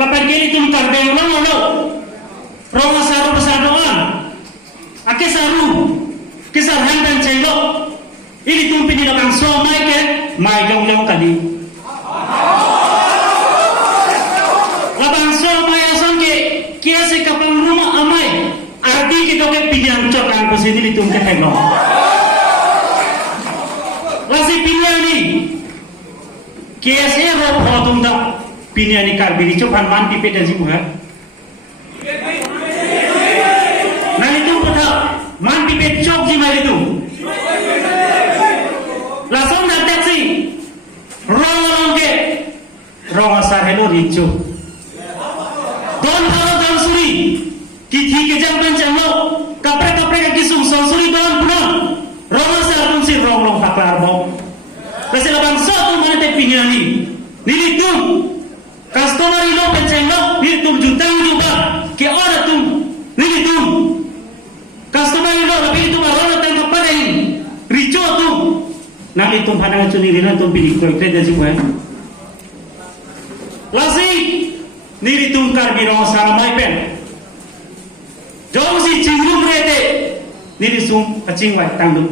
lapan kali tum karbe ulang ulang ronga saru besadoan ake saru kisarhan dan celo ini tum pini lakang so mai jong kali labang so mai asan ke kia se kapang rumah amai arti kita ke pilihan cok ang posisi di tum ke helo lasi pilihan ni kia se ro photum da pilihan ni karbiri cok han man pipe da jibu ha nang itu pada man pipe cok ji mai itu langsung nak taksi rong ke rong asar hello ricu don halo don suri kiki ke jam pancang lo kapre ke kisung suri don pulang rong asar pun si rong paklar bo kasi labang so tu mana te pinyani nili tu customer ilo pancang lo nili tu jutang juga ke orang tu nili tu customer ilo lebih tu marona tengah paling ricu tu nang itum panang cuni rina tum pilih kau kerja juga. Lasi niri tum karbi rong saramai pen. Jom si cingrum rete niri sum kacing wai tangdum.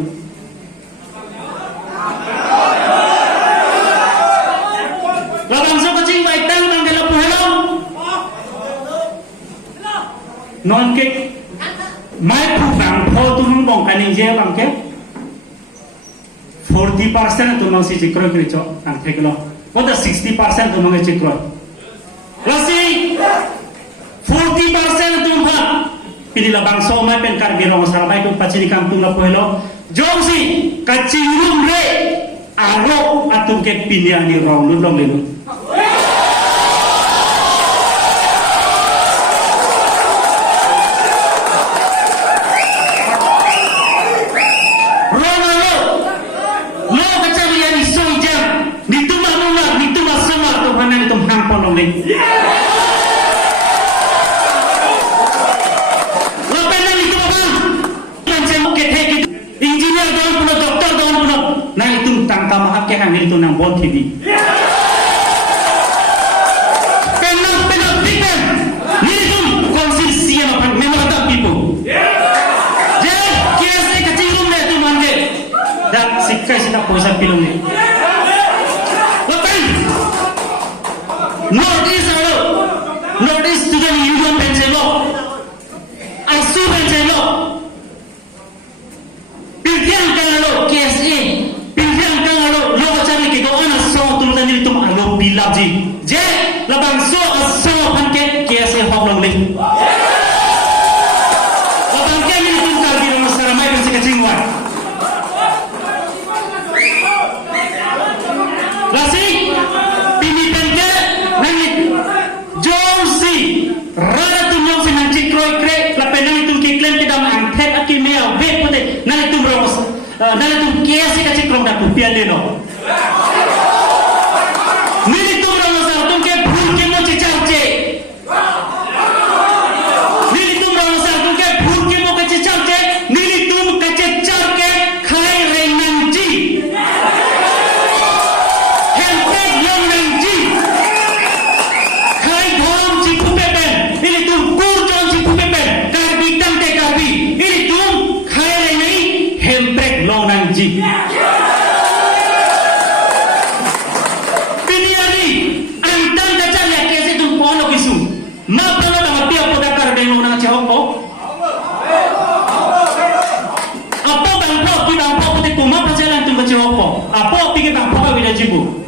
Labang so kacing wai tang kela puhelong. Non ke mai putang photum bong kaning je bang ke. 40% tu masih cikro kirico ang teglo. Pada 60% tu masih cikro. Lasi 40% tu mah pilih labang so mai pen kar biro masaramai tu pacini kampung la pohelo. Jom si kacingrum re aro atum ke pilihan ni rong lulong lelu. Engineer doon puno, doktor doon puno, na itong tangkamahak kaya nito ng Bon TV. Penagpitan, nitong konsensya na pag may mga people. Diyan, kaya sa katingong na ito mandi. Dahil sikay sila po sa pilong niya. Wapan! Northeast juga ni Yudan Pencelo. Asu Pencelo. Pilihan kalau KSA, pilihan kalau lo cari kita orang so tulutan ini tu malu bilap ji. Je, labang so aso panke KSA hok long leh. Labang kaya ini tu kalau di rumah saramai pensi kacing wan. Lasi, pilih penke nangit. Jomsi, rara tu nyom si nanti kroi kre, lapen nang itu kiklen kita angkat akimia, wet putih, nang itu beros, nang itu kiasi kacik krong dah kupian leno. Nili tu beros tu ke phul ke mo cicau ce. Nili tu beros tu ke phul ke mo cicau ce, nili tu kacicau ke khai renang ji. Hempet yang nang ji. Pilihan ni antang kaca ya kese tu pono kisu. Ma pono dah mati apa dah kar demo nang cewek ko. Apa bangpo ki bangpo putih kuma pacaran tu cewek ko. Apa pikir bangpo ka bila jibu.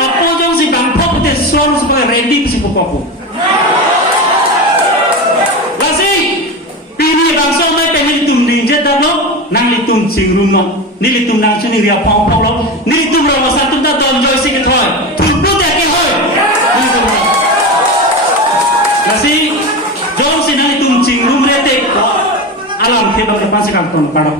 Apa jom si bangpo putih suara sebagai ready si popo. Lasi pilih bangso mai pengen tum ninja dalo. Nang litum cingrum no, ni litum nang cuni ria pong pong lo, ni litum rawa satu dah don joy si ketoy, tupu tak ke hoy. Nasi, jom si nang litum cingrum rete, alam ke bang depan si kanton paro.